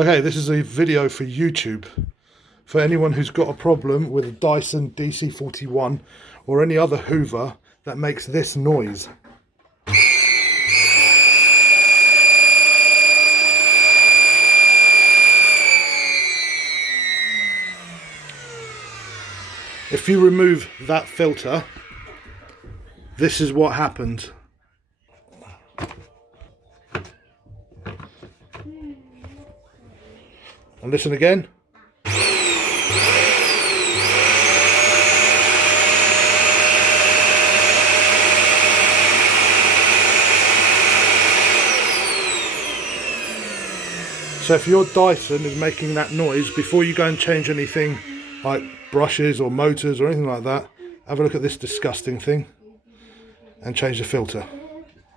Okay, this is a video for YouTube. For anyone who's got a problem with a Dyson DC41 or any other Hoover that makes this noise. If you remove that filter, this is what happens. And listen again. So if your Dyson is making that noise, before you go and change anything like brushes or motors or anything like that, have a look at this disgusting thing and change the filter.